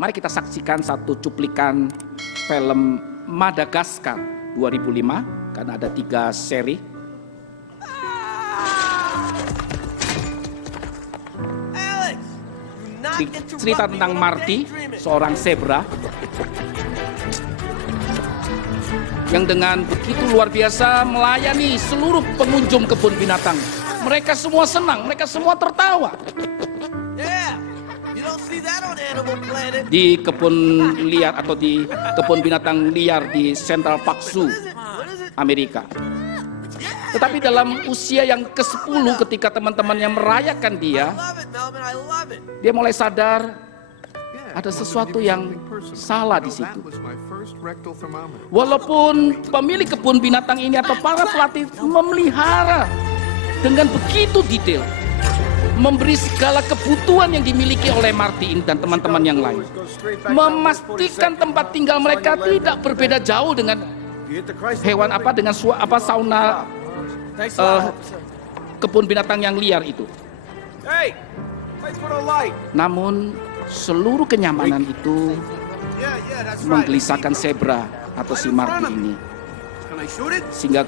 Mari kita saksikan satu cuplikan film Madagaskar 2005, karena ada 3 seri. Cerita tentang Marty, seorang zebra yang dengan begitu luar biasa melayani seluruh pengunjung kebun binatang. Mereka semua senang, mereka semua tertawa. Di kebun liar atau di kebun binatang liar di Central Park Zoo, Amerika. Tetapi dalam usia yang ke-10 ketika teman-temannya merayakan dia mulai sadar ada sesuatu yang salah di situ. Walaupun pemilik kebun binatang ini atau para pelatih memelihara dengan begitu detail, memberi segala kebutuhan yang dimiliki oleh Marty dan teman-teman yang lain, memastikan tempat tinggal mereka tidak berbeda jauh dengan hewan dengan sauna kebun binatang yang liar itu. Namun seluruh kenyamanan itu menggelisahkan zebra atau si Marty ini, sehingga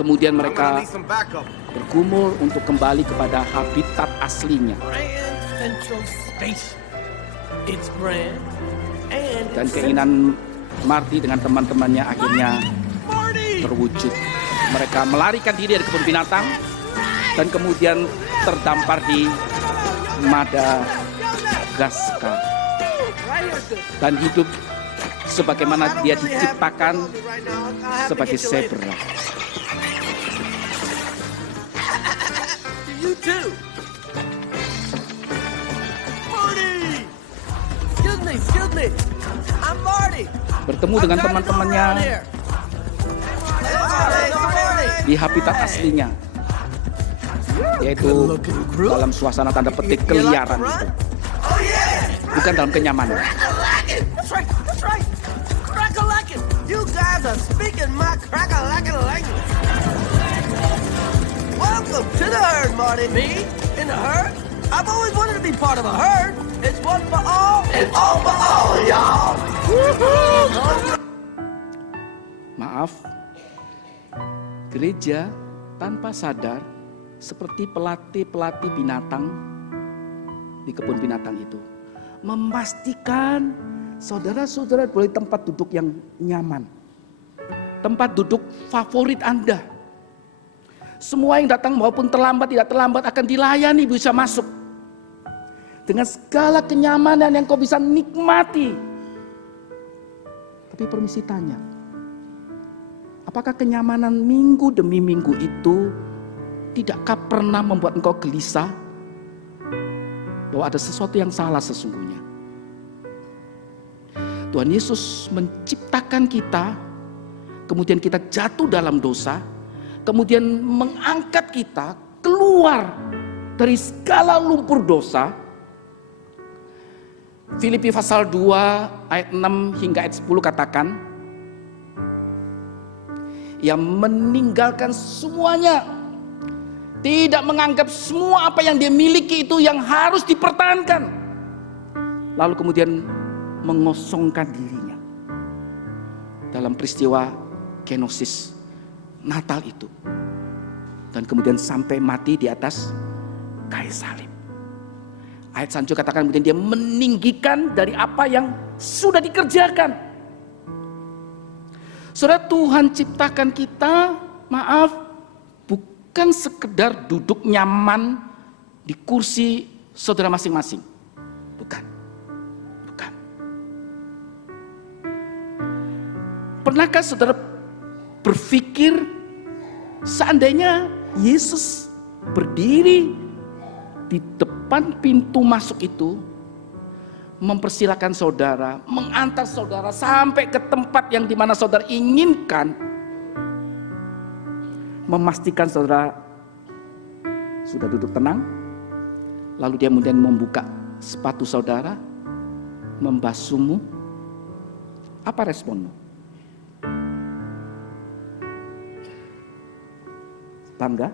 kemudian mereka bergumul untuk kembali kepada habitat aslinya. Dan keinginan Marty dengan teman-temannya akhirnya terwujud. Mereka melarikan diri dari kebun binatang dan kemudian terdampar di Madagaskar dan hidup sebagaimana dia diciptakan sebagai zebra. Bertemu dengan teman-temannya di habitat aslinya, yaitu dalam suasana tanda petik keliaran itu, bukan dalam kenyamanan. Maaf, gereja tanpa sadar seperti pelatih-pelatih binatang di kebun binatang itu, memastikan saudara-saudara boleh tempat duduk yang nyaman, tempat duduk favorit Anda. Semua yang datang maupun terlambat tidak terlambat akan dilayani, bisa masuk dengan segala kenyamanan yang kau bisa nikmati. Tapi permisi tanya, apakah kenyamanan minggu demi minggu itu tidakkah pernah membuat engkau gelisah bahwa ada sesuatu yang salah sesungguhnya? Tuhan Yesus menciptakan kita, kemudian kita jatuh dalam dosa, kemudian mengangkat kita keluar dari segala lumpur dosa. Filipi pasal 2 ayat 6 hingga ayat 10 katakan, Ia meninggalkan semuanya, tidak menganggap semua apa yang dia miliki itu yang harus dipertahankan, lalu kemudian mengosongkan dirinya dalam peristiwa kenosis Natal itu, dan kemudian sampai mati di atas kayu salib. Ayat selanjutnya katakan kemudian dia meninggikan dari apa yang sudah dikerjakan. Saudara, Tuhan ciptakan kita, maaf, bukan sekedar duduk nyaman di kursi saudara masing-masing. Bukan. Bukan. Pernahkah saudara berpikir seandainya Yesus berdiri di depan pintu masuk itu, mempersilakan saudara, mengantar saudara sampai ke tempat yang dimana saudara inginkan, memastikan saudara sudah duduk tenang, lalu dia kemudian membuka sepatu saudara, membasuhmu, apa responmu? Bangga?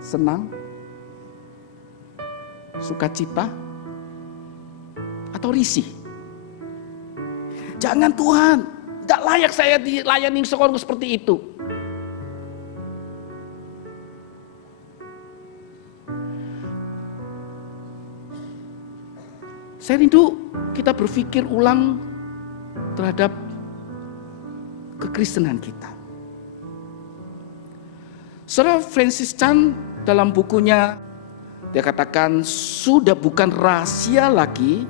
Senang? Sukacita? atau risih. Jangan Tuhan, tidak layak saya dilayani seorang seperti itu. Saya rindu kita berpikir ulang terhadap kekristenan kita. Saudara Francis Chan dalam bukunya, dia katakan sudah bukan rahasia lagi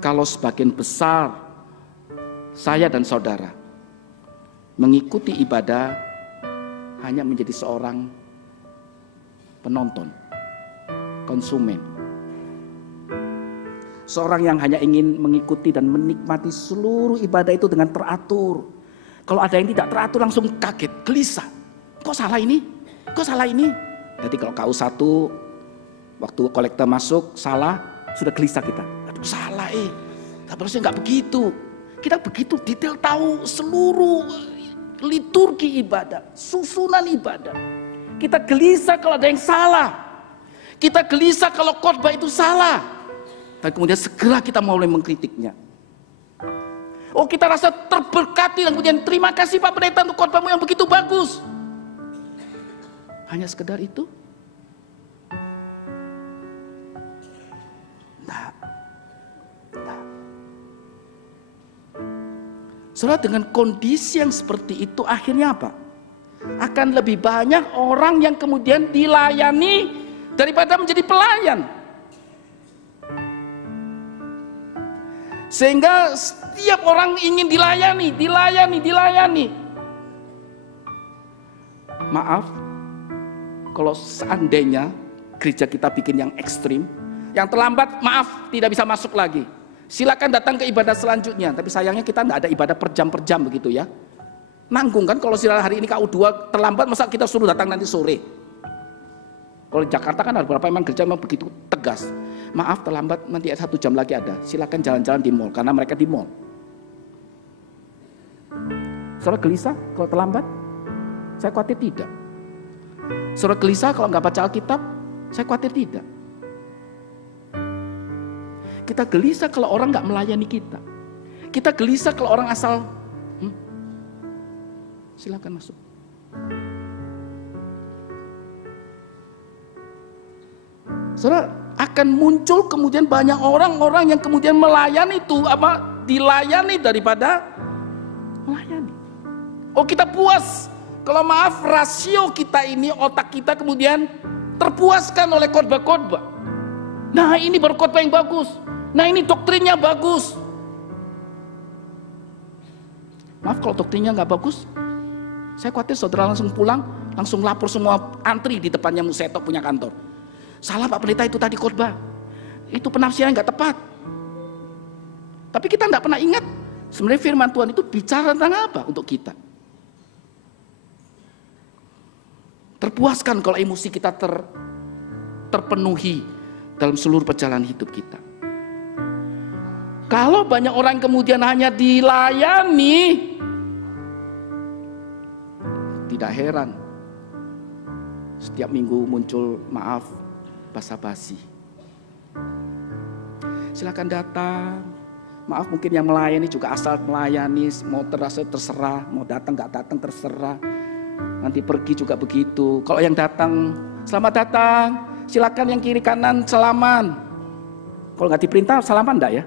kalau sebagian besar saya dan saudara mengikuti ibadah hanya menjadi seorang penonton, konsumen. Seorang yang hanya ingin mengikuti dan menikmati seluruh ibadah itu dengan teratur. Kalau ada yang tidak teratur langsung kaget, gelisah. Kok salah ini? Kok salah ini? Jadi kalau KU1 waktu kolektor masuk salah, sudah gelisah kita. Aduh salah harusnya nggak begitu. Kita begitu detail tahu seluruh liturgi ibadah, susunan ibadah. Kita gelisah kalau ada yang salah. Kita gelisah kalau khotbah itu salah. Dan kemudian segera kita mulai mengkritiknya. Oh kita rasa terberkati dan kemudian terima kasih Pak Pendeta untuk khotbahmu yang begitu bagus. Hanya sekedar itu? Nah. Saudara, dengan kondisi yang seperti itu akhirnya apa? Akan lebih banyak orang yang kemudian dilayani daripada menjadi pelayan. Sehingga setiap orang ingin dilayani. Maaf, kalau seandainya gereja kita bikin yang ekstrim, yang terlambat maaf tidak bisa masuk lagi. Silakan datang ke ibadah selanjutnya. Tapi sayangnya kita nggak ada ibadah per jam begitu ya. Nanggung kan kalau silakan hari ini KU2 terlambat, masa kita suruh datang nanti sore. Kalau di Jakarta kan ada beberapa memang gereja memang begitu tegas. Maaf terlambat, nanti 1 jam lagi ada. Silakan jalan-jalan di mall karena mereka di mall. Saudara gelisah kalau terlambat? Saya khawatir tidak. Saudara gelisah kalau nggak baca Alkitab? Saya khawatir tidak. Kita gelisah kalau orang nggak melayani kita. Kita gelisah kalau orang asal silakan masuk. Saudara, akan muncul kemudian banyak orang-orang yang kemudian melayani itu dilayani daripada melayani. Oh kita puas kalau maaf rasio kita ini, otak kita kemudian terpuaskan oleh khotbah-khotbah. Nah ini baru khotbah yang bagus. Nah ini doktrinnya bagus. Maaf kalau doktrinnya nggak bagus, saya khawatir saudara langsung pulang, langsung lapor semua antri di depannya Musetok punya kantor. Salah Pak Pendeta itu tadi khotbah. Itu penafsiran nggak tepat. Tapi kita nggak pernah ingat sebenarnya firman Tuhan itu bicara tentang apa untuk kita. Terpuaskan kalau emosi kita terpenuhi dalam seluruh perjalanan hidup kita. Kalau banyak orang kemudian hanya dilayani, tidak heran setiap minggu muncul maaf basa-basi. Silakan datang. Maaf mungkin yang melayani juga asal melayani, mau terserah, mau datang nggak datang terserah. Nanti pergi juga begitu. Kalau yang datang, selamat datang. Silakan yang kiri kanan salaman. Kalau nggak diperintah salaman enggak ya?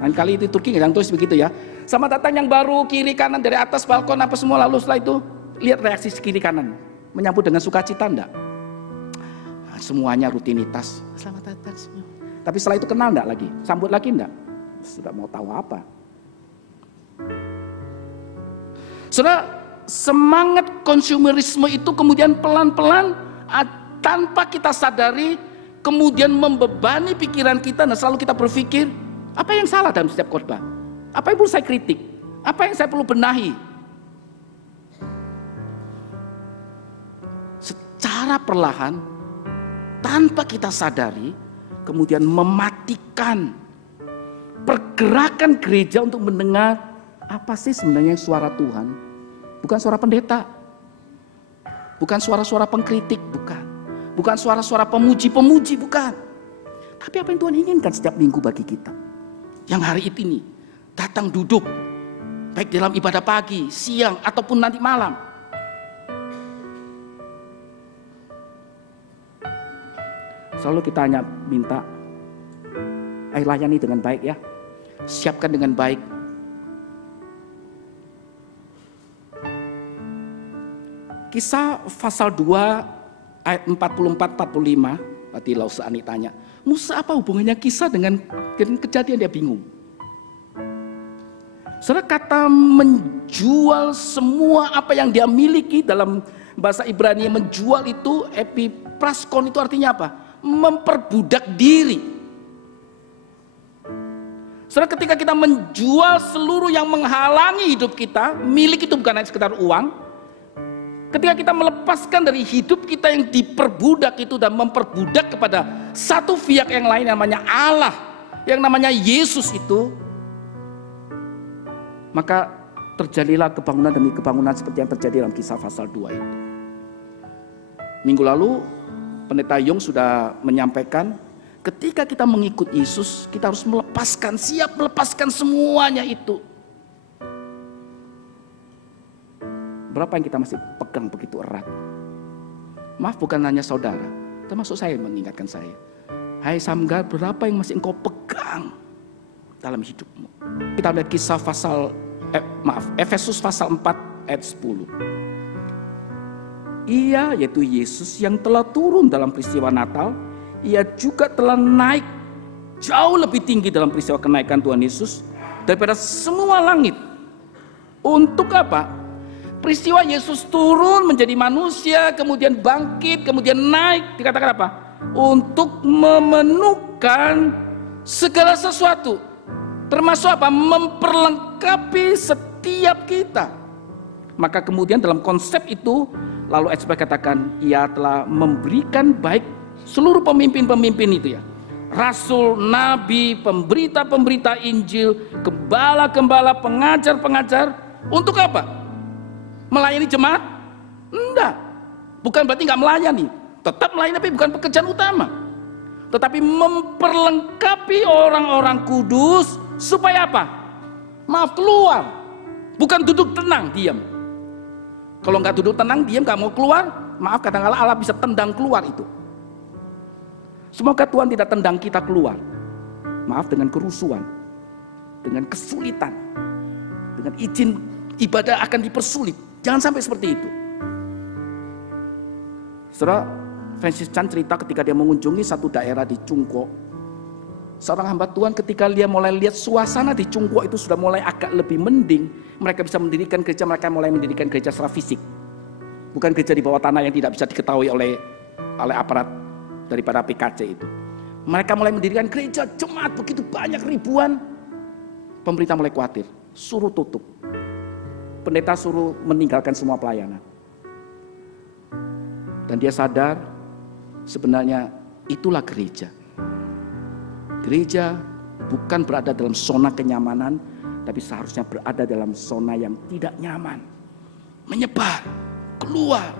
Lain kali itu Turki yang tulis begitu ya. Selamat datang yang baru, kiri kanan dari atas balkon apa semua, lalu setelah itu lihat reaksi kiri kanan. Menyambut dengan sukacita enggak? Semuanya rutinitas. Selamat datang semua. Tapi setelah itu kenal enggak lagi? Sambut lagi enggak? Sudah mau tahu apa? Saudara, semangat konsumerisme itu kemudian pelan-pelan tanpa kita sadari kemudian membebani pikiran kita dan selalu kita berpikir, apa yang salah dalam setiap khotbah? Apa yang perlu saya kritik? Apa yang saya perlu benahi? Secara perlahan tanpa kita sadari kemudian mematikan pergerakan gereja untuk mendengar apa sih sebenarnya suara Tuhan. Bukan suara pendeta, bukan suara-suara pengkritik, bukan suara-suara pemuji-pemuji, bukan. Tapi apa yang Tuhan inginkan setiap minggu bagi kita? Yang hari ini datang duduk, baik dalam ibadah pagi, siang, ataupun nanti malam. Selalu kita hanya minta, ayo layani dengan baik ya. Siapkan dengan baik. Kisah pasal 2 ayat 44-45, berarti Lausani tanya, Musa apa hubungannya kisah dengan kejadian? Dia bingung. Saudara, kata menjual semua apa yang dia miliki dalam bahasa Ibrani, menjual itu epipraskon, itu artinya apa? Memperbudak diri. Saudara, ketika kita menjual seluruh yang menghalangi hidup kita, milik itu bukan hanya sekedar uang. Ketika kita melepaskan dari hidup kita yang diperbudak itu dan memperbudak kepada satu pihak yang lain, namanya Allah, yang namanya Yesus itu, maka terjadilah kebangunan demi kebangunan seperti yang terjadi dalam kisah pasal 2 itu. Minggu lalu Pendeta Yong sudah menyampaikan, ketika kita mengikut Yesus, kita harus melepaskan, siap melepaskan semuanya itu. Berapa yang kita masih pegang begitu erat? Maaf, bukan hanya saudara, termasuk saya mengingatkan saya. Hai Samgar, berapa yang masih engkau pegang dalam hidupmu? Kita lihat kisah Efesus pasal 4 ayat 10. Ia, yaitu Yesus yang telah turun dalam peristiwa Natal, ia juga telah naik jauh lebih tinggi dalam peristiwa kenaikan Tuhan Yesus daripada semua langit. Untuk apa? Peristiwa Yesus turun menjadi manusia, kemudian bangkit, kemudian naik, dikatakan apa? Untuk memenuhkan segala sesuatu. Termasuk apa? Memperlengkapi setiap kita. Maka kemudian dalam konsep itu, lalu Espa katakan, ia telah memberikan baik seluruh pemimpin-pemimpin itu ya. Rasul, nabi, pemberita-pemberita Injil, gembala-gembala, pengajar-pengajar. Untuk apa? Melayani jemaat? Enggak. Bukan berarti enggak melayani. Tetap melayani, tapi bukan pekerjaan utama. Tetapi memperlengkapi orang-orang kudus supaya apa? Maaf, keluar. Bukan duduk tenang, diam. Kalau enggak duduk tenang, diam, enggak mau keluar, maaf, kadang-kadang Allah bisa tendang keluar itu. Semoga Tuhan tidak tendang kita keluar. Maaf, dengan kerusuhan, dengan kesulitan, dengan izin ibadah akan dipersulit. Jangan sampai seperti itu. Saudara, Francis Chan cerita ketika dia mengunjungi satu daerah di Chungkwo. Seorang hamba Tuhan ketika dia mulai lihat suasana di Chungkwo itu sudah mulai agak lebih mending, mereka bisa mendirikan gereja, mereka mulai mendirikan gereja secara fisik. Bukan gereja di bawah tanah yang tidak bisa diketahui oleh aparat daripada PKC itu. Mereka mulai mendirikan gereja, jemaat begitu banyak, ribuan. Pemerintah mulai khawatir, suruh tutup. Pendeta suruh meninggalkan semua pelayanan. Dan dia sadar sebenarnya itulah gereja. Gereja bukan berada dalam zona kenyamanan, tapi seharusnya berada dalam zona yang tidak nyaman. Menyebar, keluar,